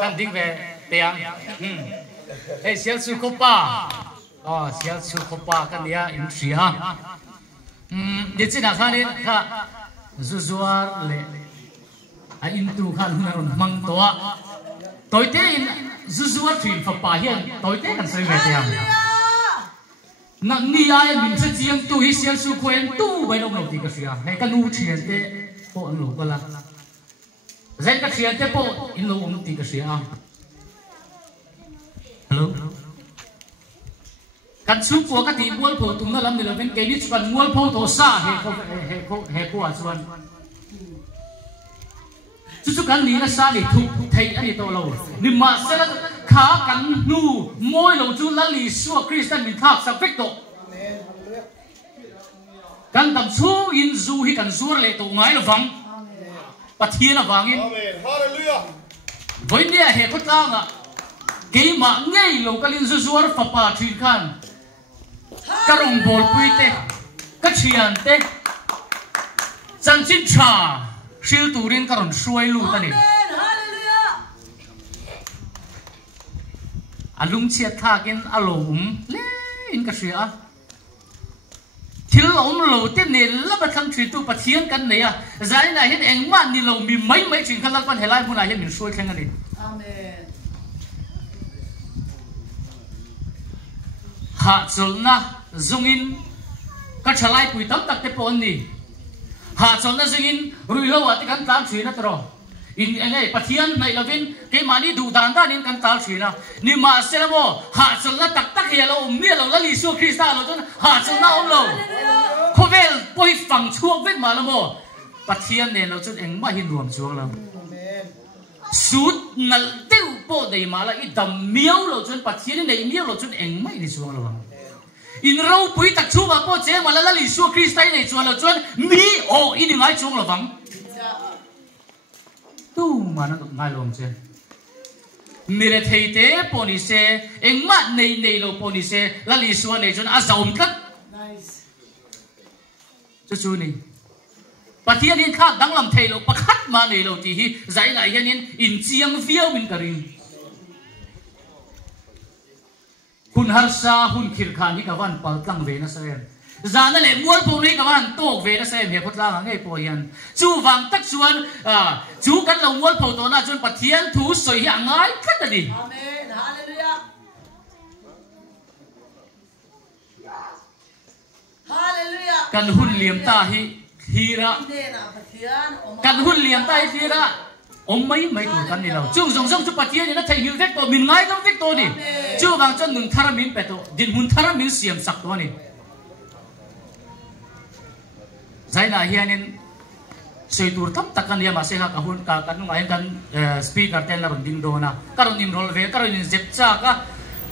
anh đinh về tiếng ấy xíu su copa xíu su copa cái này in xí ha để chỉ là cái này ha zuzuar le in tu khan hun mang toa tối thế in zuzuar thuyền phật pa hiền tối thế cần xây về tiếng nặng ni ai mình sẽ chiang tu hi xíu su quen tu bây đông đầu thì cái gì à này cái nu chuyện thế bộ anh lục là dạy cái chuyện thế bộ in lục ông thì cái gì à hello kan su ko ka ti mual pho tum na lam ni lavin ke ni chuan mual pho to sa he ko chuan chu kan ni na sa ni thu thei ani to lo ni ma se la kha kan nu moi lo chu la li su Christian min thak sak vek to kan tam chu in zu hi kan zur le to ngai lo wang pathian awangin amen hallelujah voi ni he ko ta nga ke ma ngei lo kalin zu zuar fa pa thin khan karong bol puite ka chian te chan chin cha sil turin karon suai lu tani alung chia thakin alom le in ka sia thil om lo te ne la ba thang thri tu pathian kan ne ya zai na hin eng man ni lo mi mai chin khalak pan helai mun a hin min suai thang ani amen ha chulna zungin ka thalai pui tam tak te pon ni ha chulna zungin rui lo ati kan tam thina tro in engai pathian nai lovin ke mani du dan dan in kan tal thina ni ma selamo ha chulna tak tak he lo mi lo la li su krista lo chun ha chulna om lo khovel poi phang chuak vet ma lamo pathian ne lo chun eng ma hin ruam chuang lo sút nal tiêu po đầy mà lại đầm miếu rồi chuyên bát thiên này miếu rồi chuyên eng mấy đi xuống rồi in râu bụi tắc chú mà po chế mà là lì xua Christ này chuan rồi chuyên mi ô in ngay xuống rồi vắng tu mà nó ngay luôn chứ mi để thấy thế po ni se eng mắt này lo po ni se là lì xua này chuyên azom cất chú này pathian in khác đang làm thầy lo pakhat mà này lo thì hi giải lại hian in chiang viau min karin hun harsa hun khir khan hi kawan pal tlang ve na sem zana le mual po ni kawan tok ve na sem he khot la ngai po hian chu wang tak chuan chu kan lo mual po to na chuan pathian thu soi hi angai khat ani amen hallelujah hallelujah kan hun liam ta hi hira kan hun liam tai hira mấy tu kan ni lo chung zong zong chu pathian ni na thei hil vek to min ngai dom vek to ni chu wang chon nun thara min pe to din hun thara min siam sak to ni zaina hianin soi tur tam takan ya ma se ha ka hun ka kan ngai kan speaker ten la ding do na karon nim rol ve karon in zep cha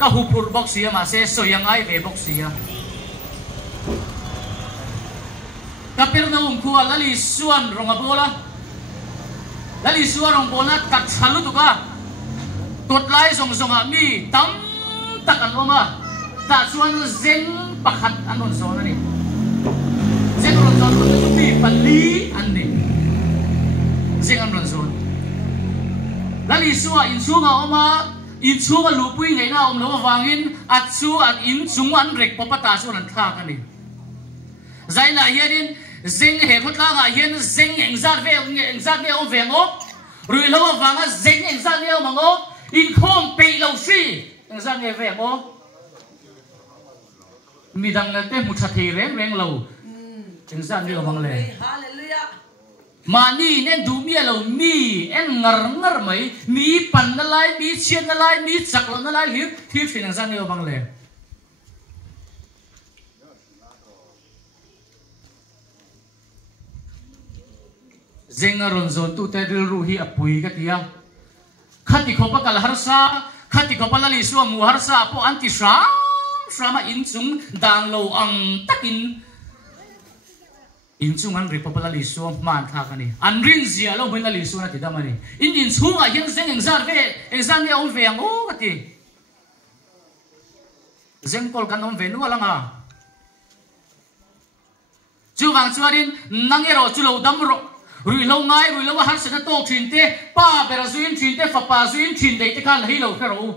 ka hupur box ya ma se soyangai ve box ya Kapernaum kuwa lali suan ronga bola lali suan rong bola kat salu tu ka tot lai song song mi tam tak an loma ta suan zeng pakhat anon so na ni zeng ron son ko tu mi pali an ni zeng an ron son lali suwa in sunga oma in sunga lupui ngai na om lo wangin at su at in sungan rek popata so nan tha ka ni zaina hianin zeng he khot la nga hian zeng eng zat ve o vengo rui lo wanga zeng eng zat ve mango in khom pe lo si eng zat ve vengo mi dang na te mu tha the reng lo eng zat ve mang le hallelujah mani nen du mi lo mi en ngar mai mi pan na lai mi chen na lai mi chak lo na lai hi thi thin eng zat ve mang le zengaron zon tu te ril ruhi apui ka tia khati khopa kal harsa khati khopa lali su mu harsa po anti shama inchung dang lo ang takin inchung an ripa lali su man tha kani an rin zia lo bin lali su na ti damani in chunga hian zeng engzar ve exam ya on ve ang o ka ti zeng kol kan on ve nu alanga chu wang chuarin nangero chu lo dam ro rủi lâu ngay rủi lâu hát sẽ nó tô truyền tê ba bè là duyên truyền tê phật bà duyên truyền đấy tê khan hi lâu cái rồi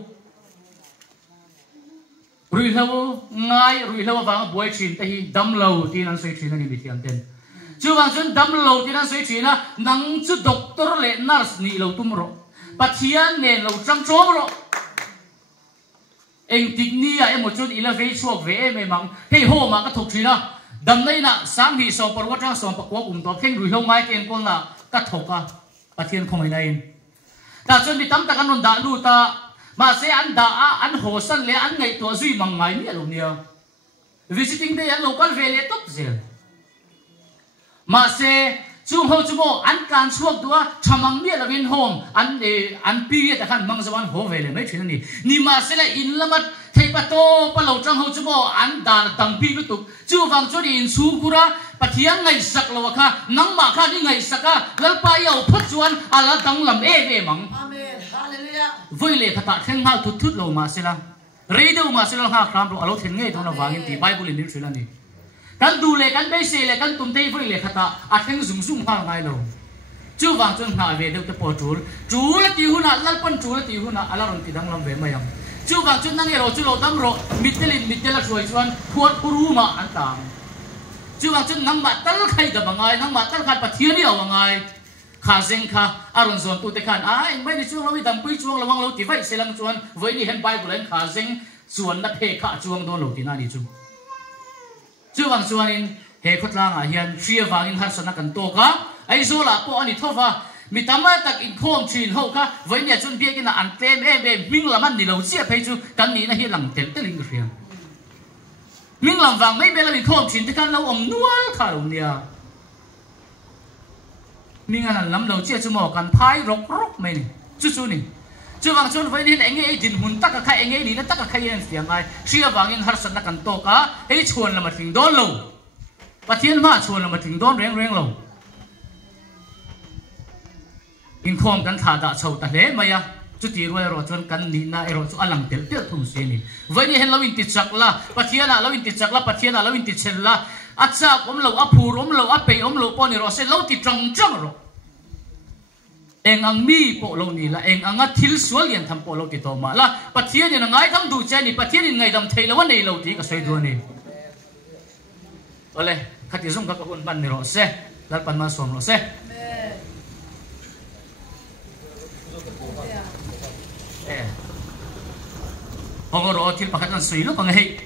rủi lâu ngay rủi lâu vàng buổi truyền tê hi đâm lâu thì nó sẽ truyền nó đi bị thiam tên chú vàng chân đâm lâu thì nó sẽ truyền là nắng chú doctor lệ nurse ni lâu tum rồi bát thiên nền lâu trăng trố rồi anh tính ni à em một chút ila về chuộc về em mang hey ho mà cái thuộc truyền à đâm này nè sáng thì sòng bạc trăng sòng bạc quá cùng đó khen rủi lâu ngay tiền con là cái thuộc à bát thiên không ai này ta chân bị tắm ta ăn đã lu ta mà sẽ ăn đã ăn hồ sân lẽ ăn ngày tuổi duy bằng ngày nhỉ luôn nhỉ visiting đây ăn local về lẽ tốt gì mà sẽ chung hậu chung bộ ăn can suốt đó chăm ăn miết là viên home ăn pi ta khăn mang ra ăn hồ về lẽ mấy chuyện này ni mà sẽ là in lắm mất thấy bắt to bắt lâu trong hậu chung bộ ăn đàn tăng pi cái tục chú vàng cho đi in su cura bắt hiang ngày sạc lâu kha nắng mà kha đi ngày sạc à lal pa yêu phật chuan ala tăng làm mang với lệ khát khen hao thút lâu mà sẽ là radio mà sẽ là ha khám rồi alo thiên nghe thôi là vàng in thì bible in chuyện này kan du lệ kan bê xe lệ kan tụm tây với lệ khát khen dùng ha ngay lâu chú vàng chân hạ về đâu tới bỏ chú là tiêu na lal pan chú là tiêu na ala rồi thì đang làm về mày am chú vàng chân năng rồi chú lâu đâm rồi mít là rồi chuan khuất kuru mà ăn tàng chú vàng chân năng mà tal khai đập bằng ai năng mà tal khai bắt thiên đi ở bằng ai khá zeng khá aron zon tu te khan anh mấy đi chuông lâu đam pui chuông lâu lâu tí vậy sẽ làm chuan với đi hen bay của lên khá zeng chuan na phe khá chuông đó lâu tí na đi chú vàng chuan in he khot lang à hian chia vàng in har sana kan to ka ai zo la po ani thova mi tama tak in khom chin ho ka với nhà chuan bia kina an tem em ming laman ni lo chia phei chu kan ni na hi lang tel ling riang ming lam vàng mấy bên là mình khom chin te kan lâu om nual kha lo nia mình ăn lắm đầu chia cho mỏ cần phai rốc mình chú này chú vàng chú với đi anh ấy dính hun tắc cái khai anh ấy đi nó tắc cái khai anh tiếng ai chia vàng anh hát sẵn là cần to cả ấy chuồn là một tiếng đón lâu và thiên ma chuồn là một tiếng đón reng lâu in khom cần thả đã sầu ta lẽ mày à chú tí rồi chuồn cần đi na rồi chú alang tel tel thùng xuyên đi với đi hen lâu in tít chặt là và thiên là lâu in tít chặt là và thiên là lâu in tít chén là achak lâu áp phù lâu áp pay lâu poni rồi sẽ lâu tít trăng rồi eng ang mi po lo ni la eng anga thil sual yan tham po lo ti to ma la pathian ni ngai tham du che ni pathian ni ngai dam thei lo nei lo ti ka soi do ni ole khati zum ka ka hun ban ni ro se lal pan ma som lo se hong ro thil pakhat an sui lo ka ngai